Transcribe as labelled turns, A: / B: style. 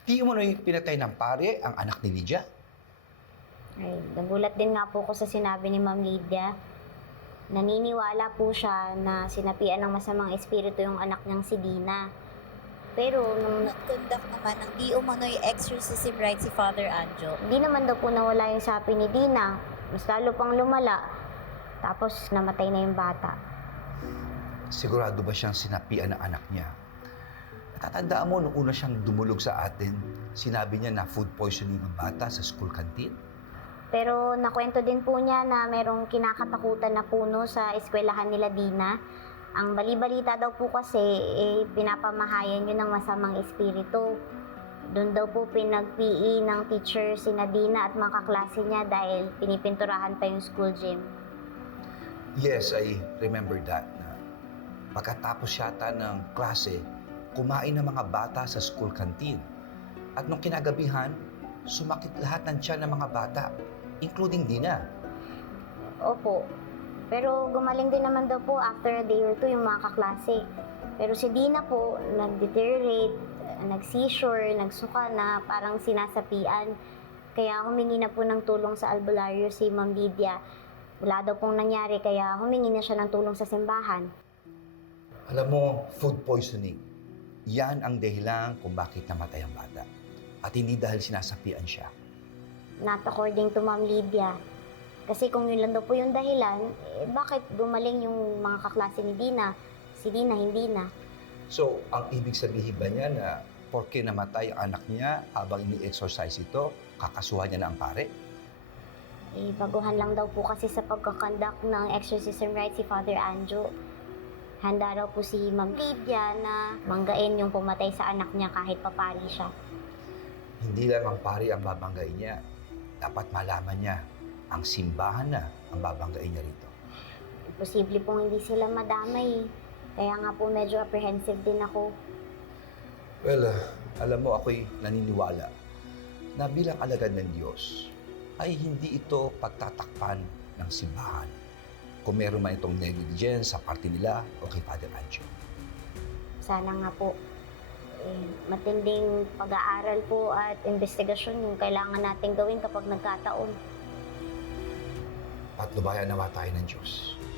A: Di mo na yung pinatay ng pare ang anak ni Lydia?
B: Ay, nagulat din nga po ko sa sinabi ni Ma'am Lydia. Naniniwala po siya na sinapian ng masamang espiritu yung anak niyang si Dina. Pero nung
C: Nag-conduct naman ng di umano'y exorcism right si Father Anjo.
B: di naman daw po nawala yung sapi ni Dina, mas lalo pang lumala. Tapos namatay na yung bata.
A: Sigurado ba siyang sinapian ng anak niya? Natatandaan mo nung una siyang dumulog sa atin, sinabi niya na food poisoning ng bata sa school canteen?
B: Pero nakwento din po niya na merong kinakatakutan na puno sa eskwelahan nila Dina. Ang bali-balita daw po kasi, pinapamahayan yun ng masamang espiritu. Doon daw po pinag-PE ng teacher si Nadina at mga kaklase niya dahil pinipinturahan pa yung school gym.
A: Yes, I remember that. Na pagkatapos yata ng klase, kumain ng mga bata sa school canteen. At nung kinagabihan, sumakit lahat ng tiyan ng mga bata, including Dina.
B: Opo. Pero gumaling din naman daw po after a day or two yung mga kaklase. Pero si Dina po, nag-deteriorate, nag-seizure, nagsuka na parang sinasapian. Kaya humingi na po ng tulong sa albularyo si Ma'am Lydia. Wala daw pong nangyari kaya humingi na siya ng tulong sa simbahan.
A: Alam mo, food poisoning. Yan ang dahilan kung bakit namatay ang bata. At hindi dahil sinasapian siya.
B: Not according to Ma'am Lydia. Kasi kung yun lang daw po yung dahilan, bakit gumaling yung mga kaklase ni Dina? Si Dina, hindi na.
A: So, ang ibig sabihin ba niya na porke namatay ang anak niya habang ini-exercise ito, kakasuhan niya na ang pare?
B: Baguhan lang daw po kasi sa pagkakandak ng exorcism rite si Father Anjo. Handa raw po si Ma'am Lydia na manggain yung pumatay sa anak niya kahit papari siya.
A: Hindi lang ang pare ang babanggain niya. Dapat malaman niya ang simbahan na ang babanggain niya rito.
B: Posible pong hindi sila madamay. Kaya nga po medyo apprehensive din ako.
A: Well, alam mo, ako'y naniniwala na bilang alagad ng Diyos ay hindi ito pagtatakpan ng simbahan. Kung meron man itong negligence sa parte nila o kay Father Anjo.
B: Sana nga po. Matinding pag-aaral po at investigasyon yung kailangan natin gawin kapag nagkataon.
A: Patnubayan nawa tayo ng Diyos.